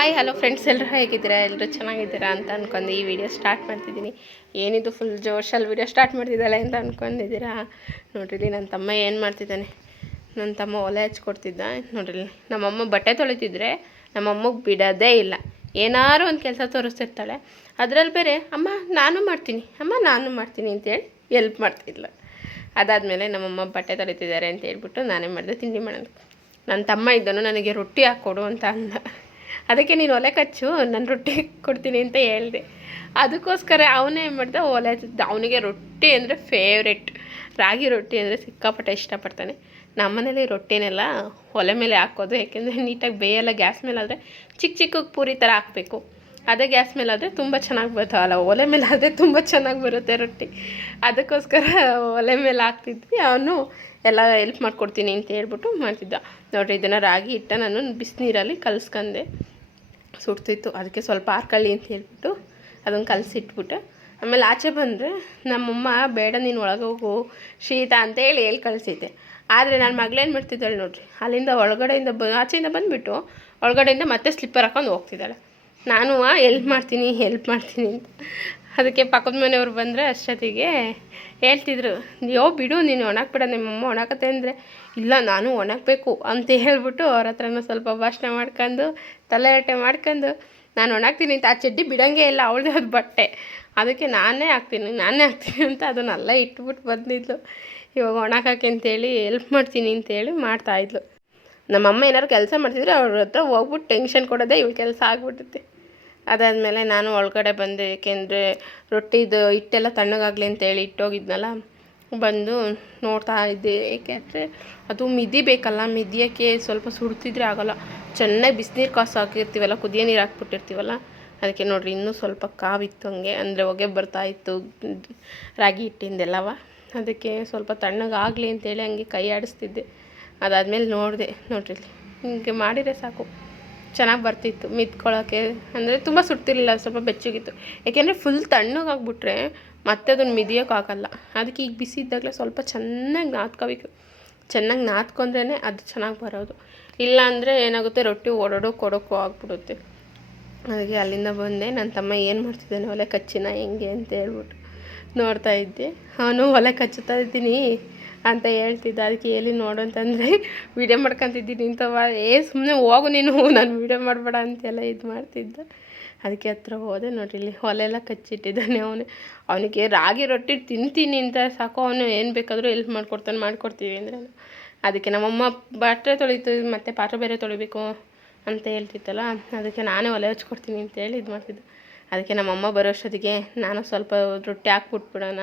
Hi hello friends, ಎಲ್ಲರೂ ಹೇಗಿದ್ದೀರಾ? ಎಲ್ಲರೂ ಚೆನ್ನಾಗಿದ್ದೀರಾ ಅಂತ ಅಂದ್ಕೊಂಡು ಈ ವಿಡಿಯೋ ಸ್ಟಾರ್ಟ್ ಮಾಡ್ತಿದ್ದೀನಿ. ಏನಿದು ಫುಲ್ ಜೋಶಲ್ಲಿ ವಿಡಿಯೋ ಸ್ಟಾರ್ಟ್ ಮಾಡ್ತಿದ್ದಾಳೆ ಅಂತ ಅಂದ್ಕೊಂಡಿದ್ದೀರಾ? ನೋಡ್ರಿ, ನನ್ನ ತಮ್ಮ ಏನು ಮಾಡ್ತಿದ್ದಾನೆ. ನನ್ನ ತಮ್ಮ ಒಲೆ ಹಚ್ಕೊಡ್ತಿದ್ದ. ನೋಡ್ರಿ, ನಮ್ಮಮ್ಮ ಬಟ್ಟೆ ತೊಳಿತಿದ್ರೆ ನಮ್ಮಮ್ಮಗೆ ಬಿಡೋದೇ ಇಲ್ಲ. ಏನಾರು ಒಂದು ಕೆಲಸ ತೋರಿಸ್ತಿರ್ತಾಳೆ. ಅದರಲ್ಲಿ ಬೇರೆ ಅಮ್ಮ ನಾನು ಮಾಡ್ತೀನಿ ಅಂತೇಳಿ ಎಲ್ಪ್ ಮಾಡ್ತಿದ್ಲ. ಅದಾದಮೇಲೆ ನಮ್ಮಮ್ಮ ಬಟ್ಟೆ ತೊಳಿತಿದ್ದಾರೆ ಅಂತ ಹೇಳ್ಬಿಟ್ಟು ನಾನೇ ಮಾಡಿದೆ ತಿಂಡಿ ಮಾಡೋದು. ನನ್ನ ತಮ್ಮ ಇದ್ದನು ನನಗೆ ರೊಟ್ಟಿ ಹಾಕ್ಕೊಡು ಅಂತ ಅಂದ. ಅದಕ್ಕೆ ನೀನು ಒಲೆ ಕಚ್ಚು, ನಾನು ರೊಟ್ಟಿ ಕೊಡ್ತೀನಿ ಅಂತ ಹೇಳಿದೆ. ಅದಕ್ಕೋಸ್ಕರ ಅವನೇ ಏನು ಮಾಡ್ದೆ, ಒಲೆ ಹಚ್ಚಿದ್ದ. ಅವನಿಗೆ ರೊಟ್ಟಿ ಅಂದರೆ ಫೇವ್ರೆಟ್. ರಾಗಿ ರೊಟ್ಟಿ ಅಂದರೆ ಸಿಕ್ಕಾಪಟ್ಟೆ ಇಷ್ಟಪಡ್ತಾನೆ. ನಮ್ಮನೇಲಿ ರೊಟ್ಟಿನೆಲ್ಲ ಒಲೆ ಮೇಲೆ ಹಾಕೋದು, ಯಾಕೆಂದರೆ ನೀಟಾಗಿ ಬೇಯಲ್ಲ. ಗ್ಯಾಸ್ ಮೇಲಾದರೆ ಚಿಕ್ಕ ಚಿಕ್ಕ ಪೂರಿ ಥರ ಹಾಕಬೇಕು. ಅದೇ ಗ್ಯಾಸ್ ಮೇಲಾದರೆ ತುಂಬ ಚೆನ್ನಾಗಿ ಬರ್ತಾವಲ್ಲ, ಒಲೆ ಮೇಲೆ ಆದರೆ ತುಂಬ ಚೆನ್ನಾಗಿ ಬರುತ್ತೆ ರೊಟ್ಟಿ. ಅದಕ್ಕೋಸ್ಕರ ಒಲೆ ಮೇಲೆ ಹಾಕ್ತಿದ್ವಿ. ಅವನು ಎಲ್ಲ ಹೆಲ್ಪ್ ಮಾಡ್ಕೊಡ್ತೀನಿ ಅಂತ ಹೇಳ್ಬಿಟ್ಟು ಮಾಡ್ತಿದ್ದ. ನೋಡಿರಿ, ಇದನ್ನು ರಾಗಿ ಹಿಟ್ಟ ನಾನು ಬಿಸಿನೀರಲ್ಲಿ ಕಲಿಸ್ಕೊಂಡೆ. ಸುಡ್ತಿತ್ತು, ಅದಕ್ಕೆ ಸ್ವಲ್ಪ ಹಾರ್ಕೊಳ್ಳಿ ಅಂತ ಹೇಳ್ಬಿಟ್ಟು ಅದನ್ನು ಕಲಸಿಟ್ಬಿಟ್ಟು ಆಮೇಲೆ ಆಚೆ ಬಂದರೆ ನಮ್ಮಮ್ಮ ಬೇಡ ನೀನು ಒಳಗೆ ಹೋಗು ಶೀತ ಅಂತೇಳಿ ಹೇಳಿ ಕಳಿಸಿದ್ದೆ. ಆದರೆ ನನ್ನ ಮಗಳೇನು ಮಾಡ್ತಿದ್ದಾಳೆ ನೋಡಿರಿ, ಅಲ್ಲಿಂದ ಒಳಗಡೆಯಿಂದ ಆಚೆಯಿಂದ ಬಂದುಬಿಟ್ಟು ಒಳಗಡೆಯಿಂದ ಮತ್ತೆ ಸ್ಲಿಪ್ಪರ್ ಹಾಕೊಂಡು ಹೋಗ್ತಿದ್ದಾಳೆ. ನಾನು ಹೆಲ್ಪ್ ಮಾಡ್ತೀನಿ ಅಂತ. ಅದಕ್ಕೆ ಪಕ್ಕದ ಮನೆಯವ್ರು ಬಂದರೆ ಅಷ್ಟೊತ್ತಿಗೆ ಹೇಳ್ತಿದ್ರು, ಬಿಡು ನೀನು ಒಣಾಕ್ಬಿಡ, ನಿಮ್ಮಮ್ಮ ಒಣಾಕತ್ತೆ ಅಂದರೆ ಇಲ್ಲ ನಾನು ಒಣಗಬೇಕು ಅಂತ ಹೇಳ್ಬಿಟ್ಟು ಅವ್ರ ಹತ್ರನೂ ಸ್ವಲ್ಪ ಭಾಷಣ ಮಾಡ್ಕೊಂಡು ತಲೆರಟೆ ಮಾಡ್ಕೊಂಡು ನಾನು ಒಣಾಕ್ತೀನಿ ಅಂತ. ಆ ಚಡ್ಡಿ ಬಿಡೋಂಗೆ ಇಲ್ಲ, ಅವಳದೇ ಅದು ಬಟ್ಟೆ. ಅದಕ್ಕೆ ನಾನೇ ಹಾಕ್ತೀನಿ ಅಂತ ಅದನ್ನೆಲ್ಲ ಇಟ್ಬಿಟ್ಟು ಬಂದಿದ್ಲು. ಇವಾಗ ಒಣಾಕಕ್ಕೆ ಅಂತೇಳಿ ಹೆಲ್ಪ್ ಮಾಡ್ತೀನಿ ಅಂತೇಳಿ ಮಾಡ್ತಾಯಿದ್ಲು. ನಮ್ಮಮ್ಮ ಏನಾದ್ರು ಕೆಲಸ ಮಾಡ್ತಿದ್ರೆ ಅವ್ರ ಹತ್ರ ಹೋಗ್ಬಿಟ್ಟು ಟೆನ್ಷನ್ ಕೊಡೋದೇ ಇವಳು ಕೆಲಸ ಆಗ್ಬಿಡುತ್ತೆ. ಅದಾದಮೇಲೆ ನಾನು ಒಳಗಡೆ ಬಂದೆ, ಏಕೆಂದರೆ ರೊಟ್ಟಿದು ಹಿಟ್ಟೆಲ್ಲ ತಣ್ಣಗಾಗಲಿ ಅಂತೇಳಿ ಇಟ್ಟೋಗಿದ್ನಲ್ಲ. ಬಂದು ನೋಡ್ತಾ ಇದ್ದೆ, ಏಕೆಂದರೆ ಅದು ಮಿದಿ ಬೇಕಲ್ಲ, ಮಿದಿಯೋಕ್ಕೆ ಸ್ವಲ್ಪ ಸುಡ್ತಿದ್ರೆ ಆಗೋಲ್ಲ. ಚೆನ್ನಾಗಿ ಬಿಸಿನೀರು ಕಾಸು ಹಾಕಿರ್ತೀವಲ್ಲ, ಕುದಿಯೋ ನೀರು ಹಾಕ್ಬಿಟ್ಟಿರ್ತೀವಲ್ಲ, ಅದಕ್ಕೆ ನೋಡಿರಿ ಇನ್ನೂ ಸ್ವಲ್ಪ ಕಾವಿತ್ತು, ಹಂಗೆ ಅಂದರೆ ಹೊಗೆ ಬರ್ತಾಯಿತ್ತು ರಾಗಿ ಹಿಟ್ಟಿಂದೆಲ್ಲವ. ಅದಕ್ಕೆ ಸ್ವಲ್ಪ ತಣ್ಣಗಾಗಲಿ ಅಂತೇಳಿ ಹಂಗೆ ಕೈ ಆಡಿಸ್ತಿದ್ದೆ. ಅದಾದಮೇಲೆ ನೋಡಿದೆ, ನೋಡ್ರಿ ಹಿಂಗೆ ಮಾಡಿದರೆ ಸಾಕು ಚೆನ್ನಾಗಿ ಬರ್ತಿತ್ತು ಮಿದ್ಕೊಳ್ಳೋಕ್ಕೆ. ಅಂದರೆ ತುಂಬ ಸುಡ್ತಿರ್ಲಿಲ್ಲ, ಸ್ವಲ್ಪ ಬೆಚ್ಚಗಿತ್ತು. ಏಕೆಂದರೆ ಫುಲ್ ತಣ್ಣಗಾಗ್ಬಿಟ್ರೆ ಮತ್ತೆ ಅದನ್ನು ಮಿದಿಯೋಕ್ಕಾಗಲ್ಲ. ಅದಕ್ಕೆ ಈಗ ಬಿಸಿ ಇದ್ದಾಗಲೇ ಸ್ವಲ್ಪ ಚೆನ್ನಾಗಿ ನಾದ್ಕೋಬೇಕು. ಚೆನ್ನಾಗಿ ನಾದ್ಕೊಂಡ್ರೇ ಅದು ಚೆನ್ನಾಗಿ ಬರೋದು. ಇಲ್ಲಾಂದರೆ ಏನಾಗುತ್ತೆ, ರೊಟ್ಟಿ ಕೊಡೋಕ್ಕೂ ಆಗ್ಬಿಡುತ್ತೆ. ಅದಕ್ಕೆ ಅಲ್ಲಿಂದ ಬಂದೆ. ನನ್ನ ತಮ್ಮ ಏನು ಮಾಡ್ತಿದ್ದಾನೆ, ಒಲೆ ಕಚ್ಚಿನ ಹೆಂಗೆ ಅಂತ ಹೇಳ್ಬಿಟ್ಟು ನೋಡ್ತಾ ಇದ್ದೆ. ಅವನು ಒಲೆ ಕಚ್ಚುತ್ತಾ ಇದ್ದೀನಿ ಅಂತ ಹೇಳ್ತಿದ್ದ. ಅದಕ್ಕೆ ಹೇಳಿ ನೋಡು ಅಂತಂದರೆ ವೀಡಿಯೋ ಮಾಡ್ಕೊತಿದ್ದೀನಿ ಇಂಥವ. ಸುಮ್ಮನೆ ಹೋಗು ನೀನು, ನಾನು ವೀಡಿಯೋ ಮಾಡಬೇಡ ಅಂತೆಲ್ಲ ಇದು ಮಾಡ್ತಿದ್ದ. ಅದಕ್ಕೆ ಹತ್ರ ಹೋದೆ. ನೋಡಿರಿ, ಇಲ್ಲಿ ಒಲೆಲ್ಲ ಕಚ್ಚಿಟ್ಟಿದ್ದಾನೆ ಅವನಿಗೆ ರಾಗಿ ರೊಟ್ಟಿ ತಿಂತೀನಿ ಅಂತ ಸಾಕು, ಅವನು ಏನು ಬೇಕಾದರೂ ಹೆಲ್ಪ್ ಮಾಡ್ಕೊಡ್ತೀವಿ ಅಂದರೆ. ಅದಕ್ಕೆ ನಮ್ಮಮ್ಮ ಬಟ್ಟೆ ತೊಳಿತು, ಮತ್ತು ಪಾತ್ರೆ ಬೇರೆ ತೊಳಿಬೇಕು ಅಂತ ಹೇಳ್ತಿತ್ತಲ್ಲ, ಅದಕ್ಕೆ ನಾನೇ ಒಲೆ ಹಚ್ಕೊಡ್ತೀನಿ ಅಂತೇಳಿ ಇದು ಮಾಡ್ತಿದ್ದೆ. ಅದಕ್ಕೆ ನಮ್ಮಮ್ಮ ಬರೋ ಅಷ್ಟೊತ್ತಿಗೆ ನಾನು ಸ್ವಲ್ಪ ರೊಟ್ಟಿ ಹಾಕ್ಬಿಟ್ಬಿಡೋಣ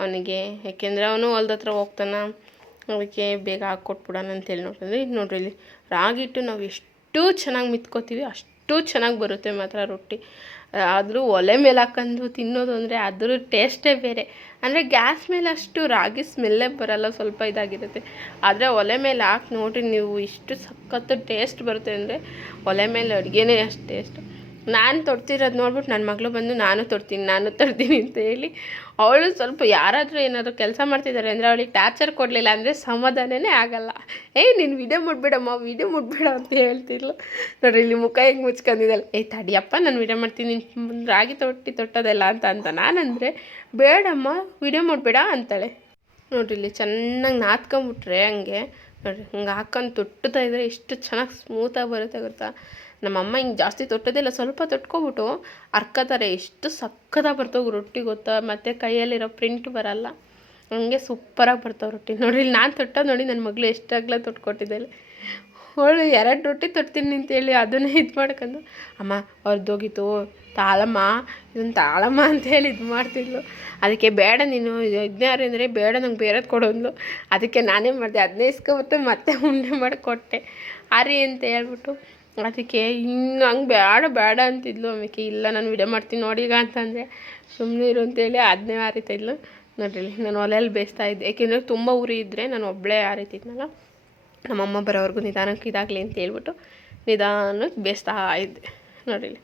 ಅವನಿಗೆ, ಯಾಕೆಂದರೆ ಅವನು ಹೊಲ್ದ ಹತ್ರ ಹೋಗ್ತಾನೆ. ಅದಕ್ಕೆ ಬೇಗ ಹಾಕ್ಕೊಟ್ಬಿಡೋಣ ಅಂತೇಳಿ ನೋಡ್ರಿ ಇಲ್ಲಿ ರಾಗಿ ಹಿಟ್ಟು ನಾವು ಎಷ್ಟು ಚೆನ್ನಾಗಿ ಮಿತ್ಕೋತೀವಿ ಅಷ್ಟು ಚೆನ್ನಾಗಿ ಬರುತ್ತೆ ಮಾತ್ರ ರೊಟ್ಟಿ. ಆದರೂ ಒಲೆ ಮೇಲೆ ಹಾಕೊಂಡು ತಿನ್ನೋದು ಅಂದರೆ ಅದ್ರ ಟೇಸ್ಟೇ ಬೇರೆ. ಅಂದರೆ ಗ್ಯಾಸ್ ಮೇಲೆ ಅಷ್ಟು ರಾಗಿ ಸ್ಮೆಲ್ಲೇ ಬರೋಲ್ಲ, ಸ್ವಲ್ಪ ಇದಾಗಿರುತ್ತೆ. ಆದರೆ ಒಲೆ ಮೇಲೆ ಹಾಕಿ ನೋಡಿರಿ ನೀವು, ಇಷ್ಟು ಸಖತ್ತು ಟೇಸ್ಟ್ ಬರುತ್ತೆ ಅಂದರೆ ಒಲೆ ಮೇಲೆ ಅಡುಗೆನೇ ಅಷ್ಟು ಟೇಸ್ಟು. ನಾನು ತೊಡ್ತಿರೋದು ನೋಡ್ಬಿಟ್ಟು ನನ್ನ ಮಗಳು ಬಂದು ನಾನು ತೊಡ್ತೀನಿ ಅಂತ ಹೇಳಿ ಅವಳು ಸ್ವಲ್ಪ ಯಾರಾದರೂ ಏನಾದರೂ ಕೆಲಸ ಮಾಡ್ತಿದ್ದಾರೆ ಅಂದರೆ ಅವಳಿಗೆ ಟಾರ್ಚರ್ ಕೊಡಲಿಲ್ಲ ಅಂದರೆ ಸಮಾಧಾನನೇ ಆಗಲ್ಲ. ನೀನು ವೀಡಿಯೋ ಮುಟ್ಬೇಡ ಅಂತ ಹೇಳ್ತಿದ್ಲು. ನೋಡ್ರಿ, ಇಲ್ಲಿ ಮುಖ ಹೆಂಗೆ ಮುಚ್ಕೊಂಡಿದ್ದಾಳೆ. ತಡಿಯಪ್ಪ ನಾನು ವೀಡಿಯೋ ಮಾಡ್ತೀನಿ, ರಾಗಿ ತೊಟ್ಟೋದೆಲ್ಲ ಅಂತ ನಾನಂದರೆ ಬೇಡಮ್ಮ ವೀಡಿಯೋ ಮಾಡಬೇಡ ಅಂತಾಳೆ. ನೋಡ್ರಿ, ಇಲ್ಲಿ ಚೆನ್ನಾಗಿ ನಾದ್ಕೊಂಬಿಟ್ರೆ ಹಂಗೆ ನೋಡಿರಿ, ಹಿಂಗೆ ಹಾಕೊಂಡು ತೊಟ್ಟುತ್ತಾ ಇದ್ದರೆ ಎಷ್ಟು ಚೆನ್ನಾಗಿ ಸ್ಮೂತಾಗಿ ಬರುತ್ತೆ ಗೊತ್ತಾ. ನಮ್ಮಮ್ಮ ಹಿಂಗೆ ಜಾಸ್ತಿ ತೊಟ್ಟೋದಿಲ್ಲ, ಸ್ವಲ್ಪ ತೊಟ್ಕೊಬಿಟ್ಟು ಅರ್ಕತಾರೆ, ಎಷ್ಟು ಸಕ್ಕತ್ತಾಗಿ ಬರ್ತಾವೆ ರೊಟ್ಟಿ ಗೊತ್ತಾ. ಮತ್ತು ಕೈಯಲ್ಲಿರೋ ಪ್ರಿಂಟ್ ಬರಲ್ಲ, ಹಂಗೆ ಸೂಪರಾಗಿ ಬರ್ತಾವೆ ರೊಟ್ಟಿ. ನೋಡಿರಿ, ಇಲ್ಲಿ ನಾನು ತೊಟ್ಟೋದು ನೋಡಿ ನನ್ನ ಮಗಳು ಎಷ್ಟಾಗಲ ತೊಟ್ಕೊಟ್ಟಿದ್ದಾಳೆ. ಅವಳು 2 ರೊಟ್ಟಿ ತೊಟ್ತೀನಿ ಅಂತೇಳಿ ಅದನ್ನೇ ಇದು ಮಾಡ್ಕೊಂಡು ಅಮ್ಮ ಅವ್ರದ್ದೋಗಿತ್ತು ಇದನ್ನು ತಾಳಮ್ಮ ಅಂತೇಳಿ ಇದು ಮಾಡ್ತಿದ್ಲು. ಅದಕ್ಕೆ ಬೇಡ ನೀನು ಇದನ್ನೇ ಅಂದರೆ ಬೇಡ ನಂಗೆ ಬೇರೆದು ಕೊಡೋದ್ಲು. ಅದಕ್ಕೆ ನಾನೇ ಮಾಡಿದೆ, ಅದನ್ನೇ ಇಸ್ಕೊಬತ್ತು ಮತ್ತೆ ಉಂಡೆ ಮಾಡಿ ಕೊಟ್ಟೆ ಆರಿ ಅಂತ ಹೇಳ್ಬಿಟ್ಟು. ಅದಕ್ಕೆ ಹಂಗೆ ಬೇಡ ಅಂತಿದ್ಲು. ಆಮೇಲೆ ಇಲ್ಲ ನಾನು ವೀಡಿಯೋ ಮಾಡ್ತೀನಿ ನೋಡಿ ಈಗ ಅಂತಂದರೆ ಸುಮ್ಮನೆ ಇರು ಅಂತೇಳಿ ಅದನ್ನೇ ಆರಿತಾಯಿದ್ಲು. ನೋಡ್ರಿ, ನಾನು ಒಲೆಯಲ್ಲಿ ಬೇಯಿಸ್ತಾ ಇದ್ದೆ, ಏಕೆಂದರೆ ತುಂಬ ಉರಿ ಇದ್ದರೆ ನಾನು ಒಬ್ಬಳೇ ಆರಿತಿದ್ನಲ್ಲ. ನಮ್ಮಮ್ಮ ಬರೋವರೆಗೂ ನಿಧಾನಕ್ಕೆ ಇದಾಗಲಿ ಅಂತ ಹೇಳ್ಬಿಟ್ಟು ನಿಧಾನಕ್ಕೆ ಬೇಯಿಸ್ತಾ ಇದ್ದೆ. ನೋಡಿರಿ,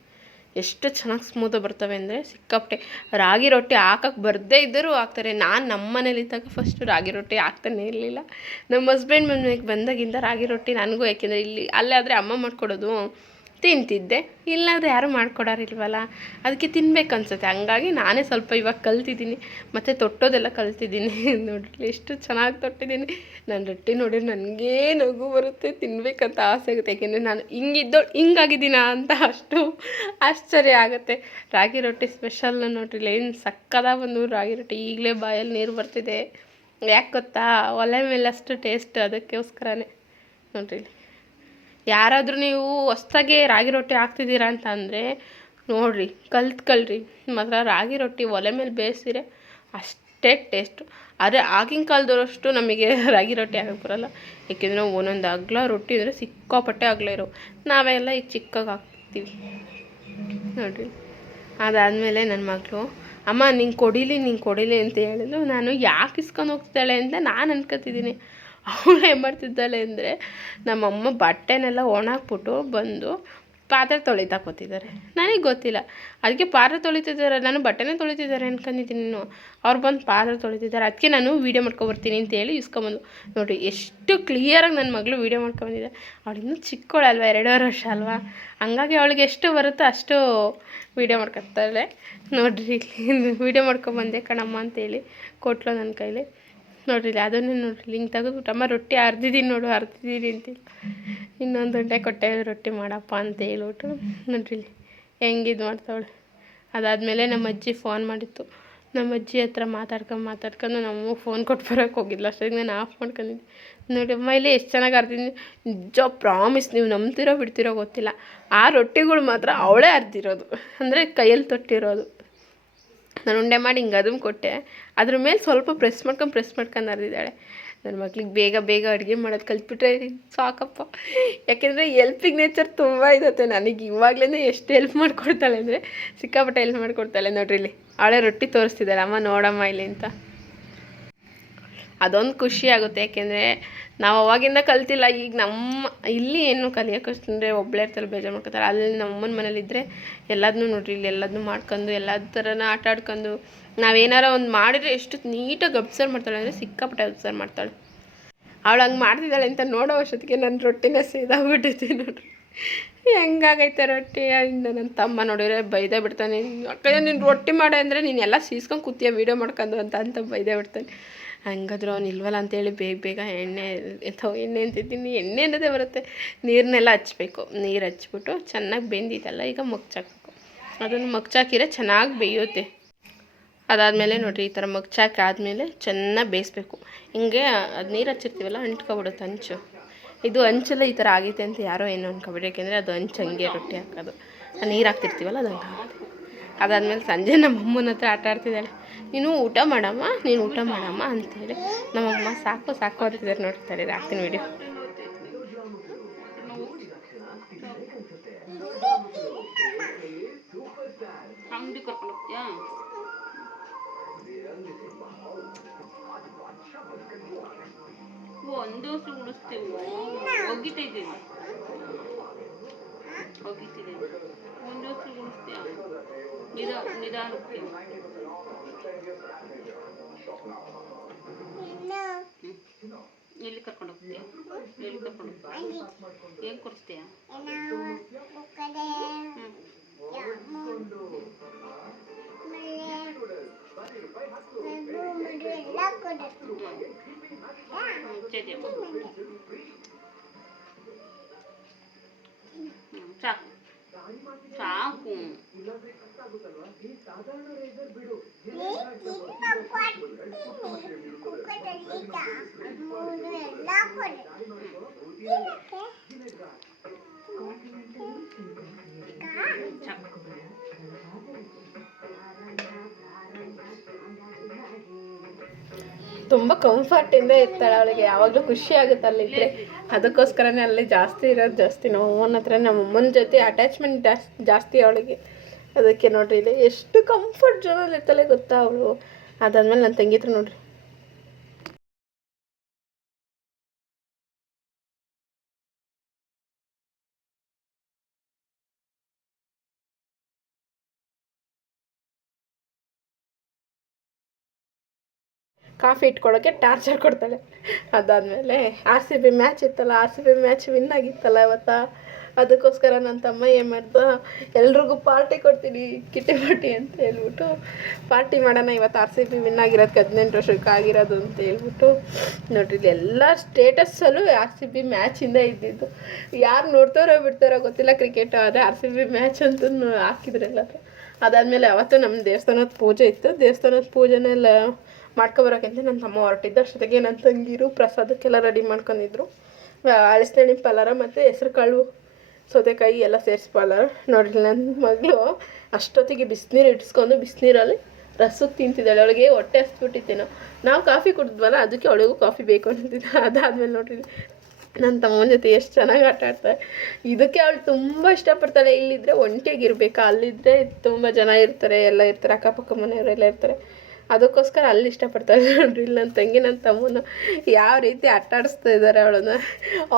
ಎಷ್ಟು ಚೆನ್ನಾಗಿ ಸ್ಮೂತಾಗಿ ಬರ್ತವೆ ಅಂದರೆ ಸಿಕ್ಕಾಪಟ್ಟೆ. ರಾಗಿ ರೊಟ್ಟಿ ಹಾಕಕ್ಕೆ ಬರದೇ ಇದ್ದರೂ ಹಾಕ್ತಾರೆ. ನಮ್ಮ ಮನೇಲಿದ್ದಾಗ ಫಸ್ಟು ರಾಗಿ ರೊಟ್ಟಿ ಹಾಕ್ತಾನೆ ಇರಲಿಲ್ಲ. ನಮ್ಮ ಹಸ್ಬೆಂಡ್ ಮನೆಗೆ ಬಂದಾಗಿಂದ ರಾಗಿ ರೊಟ್ಟಿ ನನಗೂ, ಯಾಕೆಂದರೆ ಅಲ್ಲೇ ಆದರೆ ಅಮ್ಮ ಮಾಡ್ಕೊಡೋದು ತಿಂತಿದ್ದೆ, ಇಲ್ಲಾಂದರೆ ಯಾರೂ ಮಾಡ್ಕೊಡೋರಿಲ್ವಲ್ಲ, ಅದಕ್ಕೆ ತಿನ್ಬೇಕು ಅನ್ಸುತ್ತೆ. ಹಂಗಾಗಿ ನಾನೇ ಸ್ವಲ್ಪ ಇವಾಗ ಕಲ್ತಿದ್ದೀನಿ, ಮತ್ತು ತೊಟ್ಟೋದೆಲ್ಲ ಕಲ್ತಿದ್ದೀನಿ. ನೋಡ್ರಿ ಎಷ್ಟು ಚೆನ್ನಾಗಿ ತೊಟ್ಟಿದ್ದೀನಿ. ನಾನು ರೊಟ್ಟಿ ನೋಡಿದ್ರೆ ನನಗೇ ನಗು ಬರುತ್ತೆ, ತಿನ್ಬೇಕಂತ ಆಸೆ ಆಗುತ್ತೆ. ಯಾಕೆಂದರೆ ನಾನು ಹಿಂಗಾಗಿದ್ದೀನ ಅಂತ ಅಷ್ಟು ಆಶ್ಚರ್ಯ ಆಗುತ್ತೆ. ರಾಗಿ ರೊಟ್ಟಿ ಸ್ಪೆಷಲ್ ನೋಡ್ರಿ, ಏನು ಸಕ್ಕದಾಗ ಬಂದು ರಾಗಿ ರೊಟ್ಟಿ. ಈಗಲೇ ಬಾಯಲ್ಲಿ ನೀರು ಬರ್ತಿದೆ. ಯಾಕೆ ಗೊತ್ತಾ, ಒಲೆ ಮೇಲೆ ಅಷ್ಟು ಟೇಸ್ಟ್, ಅದಕ್ಕೋಸ್ಕರನೇ ನೋಡ್ರಿ. ಯಾರಾದರೂ ನೀವು ಹೊಸ್ದಾಗೆ ರಾಗಿ ರೊಟ್ಟಿ ಹಾಕ್ತಿದ್ದೀರಾ ಅಂತ ಅಂದರೆ ನೋಡಿರಿ, ಕಲ್ತ್ಕೊಳ್ರಿ. ಮಾತ್ರ ರಾಗಿ ರೊಟ್ಟಿ ಒಲೆ ಮೇಲೆ ಬೇಯಿಸಿದ್ರೆ ಅಷ್ಟೇ ಟೇಸ್ಟು. ಆದರೆ ಆಗಿನ ಕಾಲದವರಷ್ಟು ನಮಗೆ ರಾಗಿ ರೊಟ್ಟಿ ಹಾಕಕ್ಕೆ ಬರೋಲ್ಲ. ಏಕೆಂದರೆ ಒಂದೊಂದು ಅಗಲ ರೊಟ್ಟಿ ಅಂದರೆ ಸಿಕ್ಕಾಪಟ್ಟೆ ಅಗಲ ಇರೋ, ನಾವೆಲ್ಲ ಈಗ ಚಿಕ್ಕಾಗಿ ಹಾಕ್ತೀವಿ ನೋಡಿರಿ. ಅದಾದಮೇಲೆ ನನ್ನ ಮಗಳು, ಅಮ್ಮ ನಿಂಗೆ ಕೊಡಿಲಿ ಅಂತ ಹೇಳಿದ್ರು. ನಾನು ಯಾಕೆ ಇಸ್ಕೊಂಡು ಹೋಗ್ತಾಳೆ ಅಂತ ನಾನು ಅನ್ಕೋತಿದ್ದೀನಿ. ಅವಳು ಏನು ಮಾಡ್ತಿದ್ದಾಳೆ ಅಂದರೆ, ನಮ್ಮಮ್ಮ ಬಟ್ಟೆನೆಲ್ಲ ಒಣಾಕ್ಬಿಟ್ಟು ಬಂದು ಪಾತ್ರೆ ತೊಳಿತಾಕೋತಿದ್ದಾರೆ. ನನಗೆ ಗೊತ್ತಿಲ್ಲ, ಅದಕ್ಕೆ ಪಾತ್ರೆ ತೊಳಿತಿದ್ದಾರೆ, ನಾನು ಬಟ್ಟೆನೇ ತೊಳಿತಿದ್ದಾರೆ ಅನ್ಕೊಂಡಿದ್ದೀನಿ. ಅವ್ರು ಬಂದು ಪಾತ್ರೆ ತೊಳಿತಿದ್ದಾರೆ, ಅದಕ್ಕೆ ನಾನು ವೀಡಿಯೋ ಮಾಡ್ಕೊಬರ್ತೀನಿ ಅಂತೇಳಿ ಇಸ್ಕೊಂಬಂದು. ನೋಡಿರಿ ಎಷ್ಟು ಕ್ಲಿಯರಾಗಿ ನನ್ನ ಮಗಳು ವೀಡಿಯೋ ಮಾಡ್ಕೊಂಬಂದಿದೆ. ಅವಳಿನ್ನೂ ಚಿಕ್ಕವಳಲ್ವ, 2.5 ವರ್ಷ ಅಲ್ವಾ, ಹಂಗಾಗಿ ಅವಳಿಗೆ ಎಷ್ಟು ಬರುತ್ತೋ ಅಷ್ಟು ವೀಡಿಯೋ ಮಾಡ್ಕೊತಾಳೆ. ನೋಡಿರಿ ವೀಡಿಯೋ ಮಾಡ್ಕೊಬಂದೆ ಕಣಮ್ಮ ಅಂತೇಳಿ ಕೊಟ್ಲು ನನ್ನ ಕೈಲಿ. ನೋಡ್ರಿ ಅದನ್ನೇ ನೋಡ್ರಿ, ಹಿಂಗೆ ತೆಗೆದ್ಬಿಟ್ಟು ಅಮ್ಮ ರೊಟ್ಟಿ ಅರ್ದಿದ್ದೀನಿ ಅಂತೇಳಿ ಇನ್ನೊಂದು ಗಂಟೆ ಕೊಟ್ಟೆ ರೊಟ್ಟಿ ಮಾಡಪ್ಪ ಅಂತ ಹೇಳ್ಬಿಟ್ಟು ನೋಡ್ರಿ ಹೆಂಗಿದು ಮಾಡ್ತಾವಳೆ. ಅದಾದಮೇಲೆ ನಮ್ಮ ಅಜ್ಜಿ ಫೋನ್ ಮಾಡಿತ್ತು. ನಮ್ಮ ಅಜ್ಜಿ ಹತ್ರ ಮಾತಾಡ್ಕೊಂಡು ನಮ್ಮಮ್ಮ ಫೋನ್ ಕೊಟ್ಟು ಬರೋಕ್ಕೆ ಹೋಗಿಲ್ಲ. ಅಷ್ಟೊತ್ತಿಗೆ ನಾನು ಆಫ್ ಮಾಡ್ಕೊಂಡಿದ್ದೆ. ನೋಡಿ ಅಮ್ಮ ಇಲ್ಲಿ ಎಷ್ಟು ಚೆನ್ನಾಗಿ ಅರ್ದಿದ್ದೀನಿ, ನಿಜ ಪ್ರಾಮಿಸ್, ನೀವು ನಂಬ್ತಿರೋ ಬಿಡ್ತಿರೋ ಗೊತ್ತಿಲ್ಲ. ಆ ರೊಟ್ಟಿಗಳು ಮಾತ್ರ ಅವಳೇ ಅರ್ದಿರೋದು, ಅಂದರೆ ಕೈಯಲ್ಲಿ ತೊಟ್ಟಿರೋದು. ನಾನು ಉಂಡೆ ಮಾಡಿ ಹಿಂಗೆ ಅದನ್ನು ಕೊಟ್ಟೆ, ಅದ್ರ ಮೇಲೆ ಸ್ವಲ್ಪ ಪ್ರೆಸ್ ಮಾಡ್ಕೊಂಡು ಅರ್ದಿದ್ದಾಳೆ. ನನ್ನ ಮಕ್ಳಿಗೆ ಬೇಗ ಅಡುಗೆ ಮಾಡೋದು ಕಲ್ತ್ಬಿಟ್ರೆ ಸಾಕಪ್ಪ. ಯಾಕೆಂದರೆ ಹೆಲ್ಪಿಂಗ್ ನೇಚರ್ ತುಂಬ ಇರುತ್ತೆ. ನನಗೆ ಇವಾಗಲೇ ಎಷ್ಟು ಹೆಲ್ಪ್ ಮಾಡಿಕೊಡ್ತಾಳೆ ಅಂದರೆ ಸಿಕ್ಕಾಪಟ್ಟೆ ಹೆಲ್ಪ್ ಮಾಡಿಕೊಡ್ತಾಳೆ. ನೋಡ್ರಿ ಇಲ್ಲಿ ಅವಳೇ ರೊಟ್ಟಿ ತೋರಿಸ್ತಿದ್ದಾಳೆ, ಅಮ್ಮ ನೋಡಮ್ಮ ಇಲ್ಲಿ ಅಂತ. ಅದೊಂದು ಖುಷಿ ಆಗುತ್ತೆ. ಯಾಕೆಂದರೆ ನಾವು ಅವಾಗಿಂದ ಕಲ್ತಿಲ್ಲ. ಈಗ ನಮ್ಮ ಇಲ್ಲಿ ಏನು ಕಲಿಯೋಕ್ಕಂದರೆ ಒಬ್ಬಳೇ ಇರ್ತಾರೆ, ಬೇಜಾರು ಮಾಡ್ಕೊತಾರೆ. ಅಲ್ಲಿ ನಮ್ಮಮ್ಮನ ಮನೇಲಿದ್ದರೆ ಎಲ್ಲದನ್ನೂ ನೋಡ್ರಿ, ಇಲ್ಲಿ ಎಲ್ಲದನ್ನೂ ಮಾಡ್ಕೊಂಡು ಎಲ್ಲ ಥರನ ಆಟ ಆಡ್ಕೊಂಡು ನಾವೇನಾರ ಒಂದು ಮಾಡಿದ್ರೆ ಎಷ್ಟು ನೀಟಾಗಿ ಅಬ್ಸರ್ವ್ ಮಾಡ್ತಾಳೆ ಅಂದರೆ ಸಿಕ್ಕಾಪಟ್ಟೆ ಅಬ್ಸರ್ವ್ ಮಾಡ್ತಾಳೆ. ಅವಳು ಹಂಗೆ ಮಾಡ್ತಿದ್ದಾಳೆ ಅಂತ ನೋಡೋ ಅಷ್ಟೊತ್ತಿಗೆ ನನ್ನ ರೊಟ್ಟಿನ ಸೀದಾಗ್ಬಿಟ್ಟೈತಿ. ನೋಡ್ರಿ ಹೆಂಗಾಗೈತೆ ರೊಟ್ಟಿ. ನನ್ನ ತಮ್ಮ ನೋಡಿದ್ರೆ ಬೈದೇ ಬಿಡ್ತಾನೆ, ಅಕ್ಕ ನೀನು ರೊಟ್ಟಿ ಮಾಡೆ ಅಂದರೆ ನೀನು ಎಲ್ಲ ಸೀಸ್ಕೊಂಡು ಕೂತೀಯ ವೀಡಿಯೋ ಮಾಡ್ಕೊಂಡು ಅಂತ ಬೈದೇ ಬಿಡ್ತಾನೆ. ಹಂಗಾದ್ರೂ ಅವ್ನು ಇಲ್ವಲ್ಲ ಅಂತೇಳಿ ಬೇಗ ಎಣ್ಣೆ ಅಂತಿದ್ದೀನಿ, ಎಣ್ಣೆ ಅನ್ನೋದೇ ಬರುತ್ತೆ. ನೀರನ್ನೆಲ್ಲ ಹಚ್ಬೇಕು. ನೀರು ಹಚ್ಬಿಟ್ಟು ಚೆನ್ನಾಗಿ ಬೆಂದಿದ್ದಲ್ಲ, ಈಗ ಮಗ್ಚಾಕಬೇಕು. ಅದನ್ನು ಮಗ್ಚಾಕಿದ್ರೆ ಚೆನ್ನಾಗಿ ಬೇಯುತ್ತೆ. ಅದಾದಮೇಲೆ ನೋಡಿರಿ, ಈ ಥರ ಮಗ್ಚಾಕಿ ಆದಮೇಲೆ ಚೆನ್ನಾಗಿ ಬೇಯಿಸ್ಬೇಕು. ಹಿಂಗೆ ಅದು ನೀರು ಹಚ್ಚಿರ್ತೀವಲ್ಲ ಅಂಟ್ಕೊಬಿಡುತ್ತೆ ಅಂಚು. ಇದು ಅಂಚೆಲ್ಲ ಈ ಥರ ಆಗೈತೆ ಅಂತ ಯಾರೋ ಏನೋ ಅನ್ಕೊಬಿಡಿ. ಯಾಕೆಂದರೆ ಅದು ಅಂಚು ಹಂಗೆ ರೊಟ್ಟಿ ಹಾಕೋದು, ನೀರು ಹಾಕ್ತಿರ್ತೀವಲ್ಲ ಅದು ಹಂಗೆ ಆಗುತ್ತೆ. ಅದಾದಮೇಲೆ ಸಂಜೆ ನಮ್ಮ ಅಮ್ಮನ ಹತ್ರ ಆಟ ಆಡ್ತಿದ್ದಾಳೆ. ನೀನು ಊಟ ಮಾಡಮ್ಮ ಅಂತೇಳಿ. ನಮ್ಮಮ್ಮ ಸಾಕು ಅಂತಿದ್ದಾರೆ. ನೋಡ್ತಾರೆ, ಹಾಕ್ತೀನಿ ವಿಡಿಯೋ. ಅಂಗಡಿ ಕರ್ಕೊಂಡು ಹೋಗ್ತೀಯಾ? ಒಂದು ವರ್ಷ ಉಳಿಸ್ತೇವೆ, ಒಗಿತಿದ್ದೀನಿ ಒಂದು ವರ್ಷ ಉಳಿಸ್ತೀಯ, ನಿಧಾನಕ್ಕೆ ಎಲ್ಲಿ ಕರ್ಕೊಂಡು ಹೋಗ್ತೀಯ? ಏನು ಕೊಡಿಸ್ತೀಯ? ಸಾಕು ತುಂಬ ಕಂಫರ್ಟಿಂದ ಇರ್ತಾಳೆ. ಅವಳಿಗೆ ಯಾವಾಗಲೂ ಖುಷಿ ಆಗುತ್ತೆ ಅಲ್ಲಿದ್ದರೆ. ಅದಕ್ಕೋಸ್ಕರನೇ ಅಲ್ಲಿ ಜಾಸ್ತಿ ಇರೋದು ಜಾಸ್ತಿ. ನಮ್ಮ ಅಮ್ಮನ ಹತ್ರ ನಮ್ಮಮ್ಮನ ಜೊತೆ ಅಟ್ಯಾಚ್ಮೆಂಟ್ ಜಾಸ್ತಿ ಅವಳಿಗೆ. ಅದಕ್ಕೆ ನೋಡ್ರಿ ಇದೆ ಎಷ್ಟು ಕಂಫರ್ಟ್ ಜೋನಲ್ಲಿ ಇರ್ತಾಳೆ ಗೊತ್ತಾ ಅವಳು. ಅದಾದಮೇಲೆ ನನ್ನ ತಂಗಿ ಹತ್ರ ನೋಡ್ರಿ, ಕಾಫಿ ಇಟ್ಕೊಳ್ಳೋಕ್ಕೆ ಟಾರ್ಚರ್ ಕೊಡ್ತಾಳೆ. ಅದಾದಮೇಲೆ RCB ಮ್ಯಾಚ್ ಇತ್ತಲ್ಲ, RCB ಮ್ಯಾಚ್ ವಿನ್ ಆಗಿತ್ತಲ್ಲ ಇವತ್ತು. ಅದಕ್ಕೋಸ್ಕರ ನನ್ನ ತಮ್ಮ ಏನು ಮಾಡ್ದ, ಎಲ್ರಿಗೂ ಪಾರ್ಟಿ ಕೊಡ್ತೀನಿ ಕಿಟ್ಟಿ ಪಾರ್ಟಿ ಅಂತ ಹೇಳ್ಬಿಟ್ಟು ಪಾರ್ಟಿ ಮಾಡೋಣ ಇವತ್ತು RCB ವಿನ್ ಆಗಿರೋದಕ್ಕೆ 18 ವರ್ಷಕ್ಕೆ ಆಗಿರೋದು ಅಂತ ಹೇಳ್ಬಿಟ್ಟು ನೋಡ್ರಿ ಎಲ್ಲ ಸ್ಟೇಟಸ್ಸಲ್ಲೂ RCB ಮ್ಯಾಚಿಂದ ಇದ್ದಿದ್ದು. ಯಾರು ನೋಡ್ತಾರೋ ಬಿಡ್ತಾರೋ ಗೊತ್ತಿಲ್ಲ ಕ್ರಿಕೆಟ್, ಆದರೆ RCB ಮ್ಯಾಚ್ ಅಂತೂ ಹಾಕಿದ್ರಲ್ಲ. ಅದಾದಮೇಲೆ ಅವತ್ತು ನಮ್ಮ ದೇವಸ್ಥಾನದ ಪೂಜೆ ಇತ್ತು. ದೇವಸ್ಥಾನದ ಪೂಜೆನೆಲ್ಲ ಮಾಡ್ಕೊಬರೋಕ್ಕಿಂತ ನನ್ನ ತಮ್ಮ ಹೊರಟಿದ್ದ. ಅಷ್ಟೊತ್ತಿಗೆ ನನ್ನ ತಂಗಿರು ಪ್ರಸಾದಕ್ಕೆಲ್ಲ ರೆಡಿ ಮಾಡ್ಕೊಂಡಿದ್ರು. ಅಳಿಸ್ನಣ್ಣಿ ಪಲಾರ ಮತ್ತು ಹೆಸ್ರು ಕಾಳು ಸೌತೆಕಾಯಿ ಎಲ್ಲ ಸೇರಿಸಿ ಪಲಾರ. ನೋಡಿರಿ ನನ್ನ ಮಗಳು ಅಷ್ಟೊತ್ತಿಗೆ ಬಿಸಿನೀರು ಇಟ್ಸ್ಕೊಂಡು ಬಿಸಿನೀರಲ್ಲಿ ರಸಕ್ಕೆ ತಿಂತಿದ್ದಾಳೆ. ಅವಳಿಗೆ ಹೊಟ್ಟೆ ಹಸ್ಬಿಟ್ಟಿತ್ತೇನೋ. ನಾವು ಕಾಫಿ ಕುಡಿದ್ವಲ್ಲ, ಅದಕ್ಕೆ ಅವಳಿಗೂ ಕಾಫಿ ಬೇಕು ಅಂತಿದ್ದೆ. ಅದಾದಮೇಲೆ ನೋಡಿರಿ ನನ್ನ ತಮ್ಮನ ಜೊತೆ ಎಷ್ಟು ಚೆನ್ನಾಗಿ ಆಟ ಆಡ್ತಾಳೆ. ಇದಕ್ಕೆ ಅವಳು ತುಂಬ ಇಷ್ಟಪಡ್ತಾಳೆ. ಇಲ್ಲಿದ್ದರೆ ಒಂಟಿಯಾಗಿರ್ಬೇಕು, ಅಲ್ಲಿದ್ದರೆ ತುಂಬ ಜನ ಇರ್ತಾರೆ, ಎಲ್ಲ ಇರ್ತಾರೆ, ಅಕ್ಕಪಕ್ಕ ಮನೆಯವರೆಲ್ಲ ಇರ್ತಾರೆ. ಅದಕ್ಕೋಸ್ಕರ ಅಲ್ಲಿ ಇಷ್ಟಪಡ್ತಾಳೆ. ನೋಡ್ರಿ ನನ್ನ ತಂಗಿ ನನ್ನ ತಮ್ಮನ ಯಾವ ರೀತಿ ಆಟ ಆಡಿಸ್ತಾ ಇದ್ದಾರೆ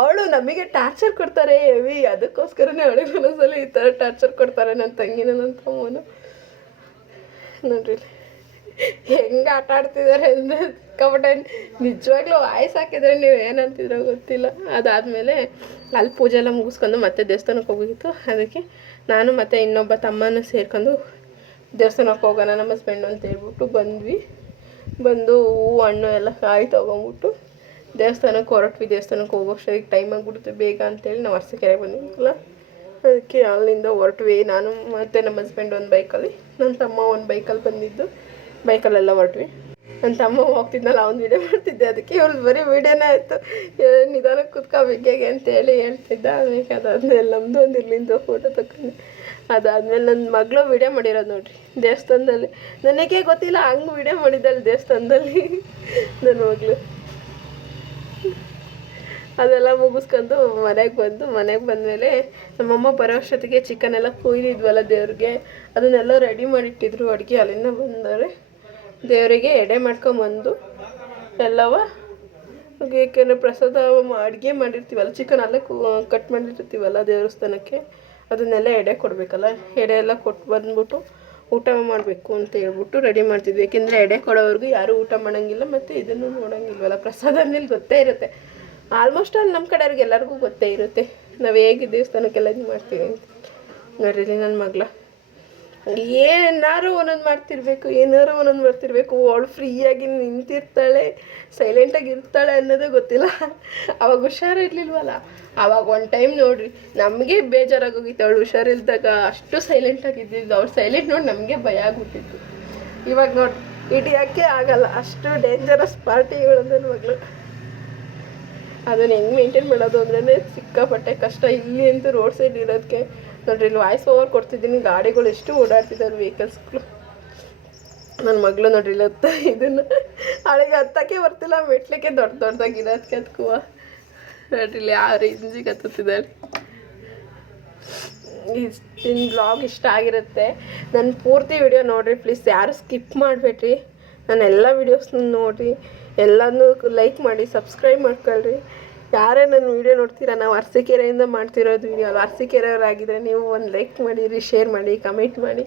ಅವಳು ನಮಗೆ ಟಾರ್ಚರ್ ಕೊಡ್ತಾರೆ ಹೆವಿ. ಅದಕ್ಕೋಸ್ಕರನೇ ಅವಳಿಗೆ ಒಂದೊಂದ್ಸಲ ಈ ಥರ ಟಾರ್ಚರ್ ಕೊಡ್ತಾರೆ ನನ್ನ ತಂಗಿನ ನನ್ನ ತಮ್ಮನ. ನೋಡ್ರಿ ಹೆಂಗೆ ಆಟ ಆಡ್ತಿದ್ದಾರೆ ಅಂದರೆ ಸಿಕ್ಕಾಪಟ್ಟೆ. ನಿಜವಾಗ್ಲೂ ವಾಯ್ಸ್ ಹಾಕಿದರೆ ನೀವು ಏನಂತಿದ್ರೋ ಗೊತ್ತಿಲ್ಲ. ಅದಾದಮೇಲೆ ಅಲ್ಲಿ ಪೂಜೆ ಎಲ್ಲ ಮುಗಿಸ್ಕೊಂಡು ಮತ್ತೆ ದೇವಸ್ಥಾನಕ್ಕೆ ಹೋಗಿತ್ತು. ಅದಕ್ಕೆ ನಾನು ಮತ್ತು ಇನ್ನೊಬ್ಬ ತಮ್ಮನ ಸೇರ್ಕೊಂಡು ದೇವಸ್ಥಾನಕ್ಕೆ ಹೋಗೋಣ ನಮ್ಮ ಹಸ್ಬೆಂಡು ಅಂತ ಹೇಳ್ಬಿಟ್ಟು ಬಂದು ಹೂವು ಹಣ್ಣು ಎಲ್ಲ ಕಾಯಿ ತೊಗೊಂಬಿಟ್ಟು ದೇವಸ್ಥಾನಕ್ಕೆ ಹೊರಟ್ವಿ. ದೇವಸ್ಥಾನಕ್ಕೆ ಹೋಗೋಷ್ಟೊತ್ತಿಗೆ ಟೈಮ್ ಆಗಿಬಿಡುತ್ತೆ ಬೇಗ ಅಂತೇಳಿ ನಾವು ಅರಸೀಕೆರೆಗೆ ಬಂದಿದ್ದಲ್ಲ. ಅದಕ್ಕೆ ಅಲ್ಲಿಂದ ಹೊರಟ್ವಿ. ನಾನು ಮತ್ತು ನಮ್ಮ ಹಸ್ಬೆಂಡ್ ಒಂದು ಬೈಕಲ್ಲಿ, ನನ್ನ ತಮ್ಮ ಒಂದು ಬೈಕಲ್ಲಿ ಬಂದಿದ್ದು. ಬೈಕಲ್ಲೆಲ್ಲ ಹೊರಟ್ವಿ. ನನ್ನ ತಮ್ಮ ಹೋಗ್ತಿದ್ನಲ್ಲ ಅವ್ನು ವೀಡಿಯೋ ಮಾಡ್ತಿದ್ದೆ. ಅದಕ್ಕೆ ಇವಳು ಬರೀ ವೀಡಿಯೋನೇ ಆಯಿತು. ನಿಧಾನಕ್ಕೆ ಕುತ್ಕೋಬೇಕೇಗೆ ಅಂತೇಳಿ ಹೇಳ್ತಿದ್ದ. ಆಮೇಲೆ ಅದಾದಮೇಲೆ ನಮ್ಮದು ಒಂದು ಇಲ್ಲಿಂದ ಫೋಟೋ ತಗೊಂಡು ಅದಾದಮೇಲೆ ನನ್ನ ಮಗಳು ವೀಡಿಯೋ ಮಾಡಿರೋದು ನೋಡಿರಿ ದೇವಸ್ಥಾನದಲ್ಲಿ. ನನಗೆ ಗೊತ್ತಿಲ್ಲ ಹಂಗೆ ವೀಡಿಯೋ ಮಾಡಿದ್ದಾಳೆ ದೇವಸ್ಥಾನದಲ್ಲಿ ನನ್ನ ಮಗಳು. ಅದೆಲ್ಲ ಮುಗಿಸ್ಕೊಂಡು ಮನೆಗೆ ಬಂದಮೇಲೆ ನಮ್ಮಮ್ಮ ಬರೋ ಅಷ್ಟೊತ್ತಿಗೆ ಚಿಕನ್ ಎಲ್ಲ ಕುಯ್ದಿದ್ವಲ್ಲ ದೇವ್ರಿಗೆ, ಅದನ್ನೆಲ್ಲ ರೆಡಿ ಮಾಡಿಟ್ಟಿದ್ರು. ಅಡುಗೆ ಅಲ್ಲಿಂದ ಬಂದವ್ರೆ ದೇವರಿಗೆ ಎಡೆ ಮಾಡ್ಕೊಂಬಂದು ಎಲ್ಲವ ಏಕೆಂದರೆ ಪ್ರಸಾದ ಅಡುಗೆ ಮಾಡಿರ್ತೀವಲ್ಲ, ಚಿಕನ್ ಅಲ್ಲೇ ಕಟ್ ಮಾಡಿರ್ತೀವಲ್ಲ ದೇವಸ್ಥಾನಕ್ಕೆ, ಅದನ್ನೆಲ್ಲ ಎಡೆ ಕೊಡಬೇಕಲ್ಲ. ಎಡೆ ಎಲ್ಲ ಕೊಟ್ಟು ಬಂದ್ಬಿಟ್ಟು ಊಟ ಮಾಡಬೇಕು ಅಂತ ಹೇಳ್ಬಿಟ್ಟು ರೆಡಿ ಮಾಡ್ತಿದ್ವಿ. ಏಕೆಂದರೆ ಎಡೆ ಕೊಡೋವ್ರಿಗೂ ಯಾರೂ ಊಟ ಮಾಡೋಂಗಿಲ್ಲ ಮತ್ತು ಇದನ್ನು ನೋಡೋಂಗಿಲ್ವಲ್ಲ. ಪ್ರಸಾದ ಮೇಲೆ ಗೊತ್ತೇ ಇರುತ್ತೆ, ಆಲ್ಮೋಸ್ಟ್ ಅಲ್ಲಿ ನಮ್ಮ ಕಡೆಯವ್ರಿಗೆ ಎಲ್ಲರಿಗೂ ಗೊತ್ತೇ ಇರುತ್ತೆ ನಾವು ಹೇಗೆ ದೇವಸ್ಥಾನಕ್ಕೆಲ್ಲ ಇದು ಮಾಡ್ತೀವಿ ಅಂತ. ನೋಡ್ರಿ ನನ್ನ ಮಗಳ ಏನಾರು ಒಂದೊಂದು ಮಾಡ್ತಿರ್ಬೇಕು. ಅವಳು ಫ್ರೀಯಾಗಿ ನಿಂತಿರ್ತಾಳೆ, ಸೈಲೆಂಟಾಗಿ ಇರ್ತಾಳೆ ಅನ್ನೋದೇ ಗೊತ್ತಿಲ್ಲ. ಅವಾಗ ಹುಷಾರಿರ್ಲಿಲ್ವಲ್ಲ, ಆವಾಗ ಒಂದು ಟೈಮ್ ನೋಡ್ರಿ ನಮಗೆ ಬೇಜಾರಾಗೋಗಿತ್ತು. ಅವಳು ಹುಷಾರಿಲ್ದಾಗ ಅಷ್ಟು ಸೈಲೆಂಟಾಗಿದ್ದಿದ್ದು. ಅವಳು ಸೈಲೆಂಟ್ ನೋಡಿ ನಮಗೆ ಭಯ ಆಗ್ಬಿಟ್ಟಿತ್ತು. ಇವಾಗ ನೋಡಿ ಹಿಡಿಯೋಕ್ಕೆ ಆಗಲ್ಲ, ಅಷ್ಟು ಡೇಂಜರಸ್ ಪಾರ್ಟಿಗಳು ನನ್ನ ಮಗಳು. ಅದನ್ನು ಹೆಂಗೆ ಮೇಂಟೈನ್ ಮಾಡೋದು ಅಂದ್ರೆ ಸಿಕ್ಕಾಪಟ್ಟೆ ಕಷ್ಟ. ಇಲ್ಲಿ ಅಂತೂ ರೋಡ್ ಸೈಡ್ ಇರೋದಕ್ಕೆ ನೋಡ್ರಿ ಇಲ್ಲಿ ವಾಯ್ಸ್ ಓವರ್ ಕೊಡ್ತಿದ್ದೀನಿ. ಗಾಡಿಗಳು ಎಷ್ಟು ಓಡಾಡ್ತಿದ್ದಾರೆ, ವೆಹಿಕಲ್ಸ್ಗಳು. ನನ್ನ ಮಗಳು ನೋಡ್ರಿ ಇಲ್ಲಿ ಇದನ್ನು ಅವಳಿಗೆ ಹತ್ತಕ್ಕೆ ಬರ್ತಿಲ್ಲ, ಮೆಟ್ಲಿಕ್ಕೆ ದೊಡ್ಡದಾಗಿರೋದಕ್ಕೆ ಅದಕ್ಕೂ ನೋಡ್ರಿ ಇಲ್ಲಿ ಯಾವ ರೇಂಜಿಗೆ ಹತ್ತುತ್ತಿದ್ದಾಳೆ. ಇಷ್ಟಿನ ಬ್ಲಾಗ್ ಇಷ್ಟ ಆಗಿರುತ್ತೆ. ನನ್ನ ಪೂರ್ತಿ ವಿಡಿಯೋ ನೋಡಿರಿ ಪ್ಲೀಸ್, ಯಾರು ಸ್ಕಿಪ್ ಮಾಡಬೇಡ್ರಿ. ನಾನು ಎಲ್ಲ ವೀಡಿಯೋಸ್ನ ನೋಡಿರಿ, ಎಲ್ಲನೂ ಲೈಕ್ ಮಾಡಿ ಸಬ್ಸ್ಕ್ರೈಬ್ ಮಾಡ್ಕೊಳ್ರಿ. ಯಾರೇ ನನ್ನ ವೀಡಿಯೋ ನೋಡ್ತೀರಾ, ನಾವು ಅರಸೀಕೆರೆಯಿಂದ ಮಾಡ್ತಿರೋದು ವೀಡಿಯೋ ಅಲ್ಲ. ಅರಸೀಕೆರೆಯವರಾಗಿದ್ದರೆ ನೀವು ಒಂದು ಲೈಕ್ ಮಾಡಿರಿ, ಶೇರ್ ಮಾಡಿ, ಕಮೆಂಟ್ ಮಾಡಿ,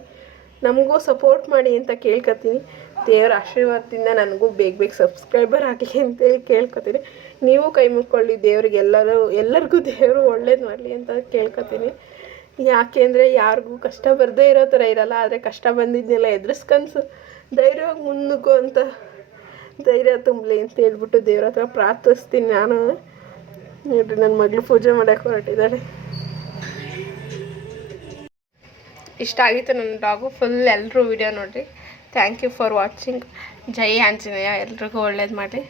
ನಮಗೂ ಸಪೋರ್ಟ್ ಮಾಡಿ ಅಂತ ಕೇಳ್ಕೊತೀನಿ. ದೇವರ ಆಶೀರ್ವಾದದಿಂದ ನನಗೂ ಬೇಗ ಸಬ್ಸ್ಕ್ರೈಬರ್ ಆಗಲಿ ಅಂತೇಳಿ ಕೇಳ್ಕೊತೀನಿ. ನೀವು ಕೈ ಮುಕ್ಕೊಳ್ಳಿ, ದೇವ್ರಿಗೆ ಎಲ್ಲರಿಗೂ ದೇವರು ಒಳ್ಳೇದು ಮಾಡಲಿ ಅಂತ ಕೇಳ್ಕೊತೀನಿ. ಯಾಕೆಂದರೆ ಯಾರಿಗೂ ಕಷ್ಟ ಬರದೇ ಇರೋ ಥರ ಇರಲ್ಲ, ಆದರೆ ಕಷ್ಟ ಬಂದಿದ್ದನ್ನೆಲ್ಲ ಎದುರಿಸ್ಕನ್ಸು ಧೈರ್ಯವಾಗಿ ಮುನ್ನುಗ್ಗು ಅಂತ ಧೈರ್ಯ ತುಂಬಲಿ ಅಂತ ಹೇಳ್ಬಿಟ್ಟು ದೇವ್ರ ಹತ್ರ ಪ್ರಾರ್ಥಿಸ್ತೀನಿ ನಾನು. ನೋಡ್ರಿ ನನ್ನ ಮಗಳು ಪೂಜೆ ಮಾಡೋಕ್ಕೆ ಹೊರಟಿದ್ದಾಳೆ. ಇಷ್ಟ ಆಗಿತ್ತು ನನ್ನ ಬ್ಲಾಗು ಫುಲ್. ಎಲ್ಲರೂ ವಿಡಿಯೋ ನೋಡಿರಿ. Thank you for watching. Jai Anjaneya. ಎಲ್ರಿಗೂ ಒಳ್ಳೇದು ಮಾಡಿ.